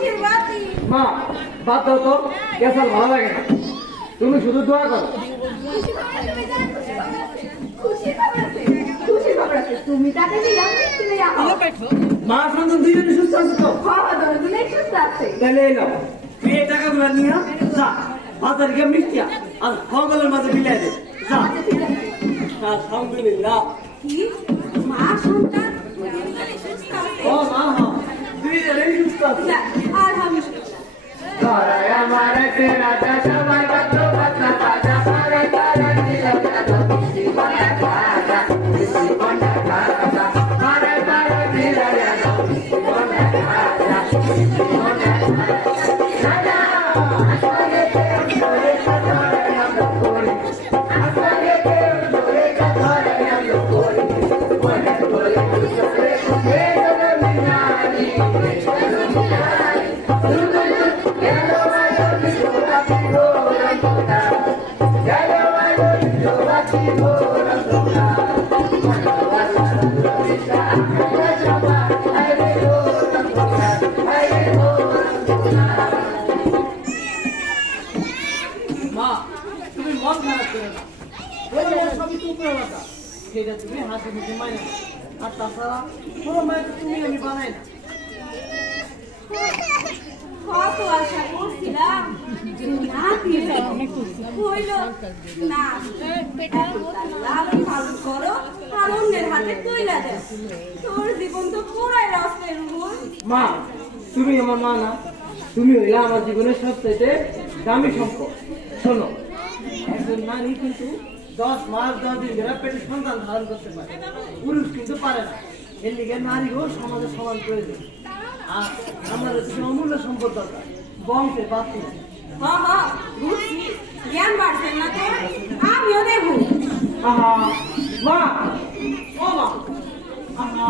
খুশির বাতি। মা বাদ দাও তো, কেসাল ভালো লাগে না, তুমি শুধু দোয়া করো। খুশি খবর আছে, খুশি খবর আছে। তুমি তাকে নিয়ে তুমি আও। মা সন্তান দুইজনে সুস্থ আছে তো? বাবা দুজনেই সুস্থ আছে। তাহলে এলো তুই এই টাকাগুলো নিয়ে যা, বাজার গিয়ে মিষ্টিয়া আর ফগলের মাঝে মিলাই দে যা। আচ্ছা ঠিক আছে। আলহামদুলিল্লাহ। কি মা সন্তান দুজনেই সুস্থ আছে? ও মা, হ্যাঁ দুইজনেই সুস্থ আছে। যাক, আলহামদুলিল্লাহ। ধরায় আমার তেরা দাদা সবাই কত কথা বাজা পরে তারা দিল কত খুশি মনে খাজা, খুশি মনে খাজা পরে তারা দিল কত খুশি মনে খাজা, খুশি মনে খাজা। আসলে কেউ ধরে ধরে আমরা করি, আসলে কেউ ধরে ধরে আমরা করি, মনে করে চলে ঘুরে যাবে মিনারি, চলো মিনারি। মা তুমি মন খারাপ করে না, সবই তো উপরে কথা, সেটা তুমি হাসি মুখে মাইনে নাও। আর তাছাড়া কোনো মায়ের তুমি আমি বানাই না। কত আশা করছিলাম যে না দিয়ে হইল না। লালন পালন করো আর অন্যের হাতে তুইলা দে, তোর জীবন তো পুরাই রাস্তায় রুমুল। মা তুমি আমার মা না, তুমি হইলে আমার জীবনের সবচেয়ে দামি সম্পদ। শোনো, একজন নারী কিন্তু 10 মাস 10 দিন ধরে পেটে সন্তান ধারণ করতে পারে, পুরুষ কিন্তু পারে না। এর লিগে নারীও সমাজে সমান প্রয়োজন। আর আমাদের কিছু অমূল্য সম্পদ দরকার, বংশে বাতি। হ্যাঁ হ্যাঁ বুঝছি, জ্ঞান বাড়ছে না তোর, আমিও দেখু। আহা মা, ও মা, আহা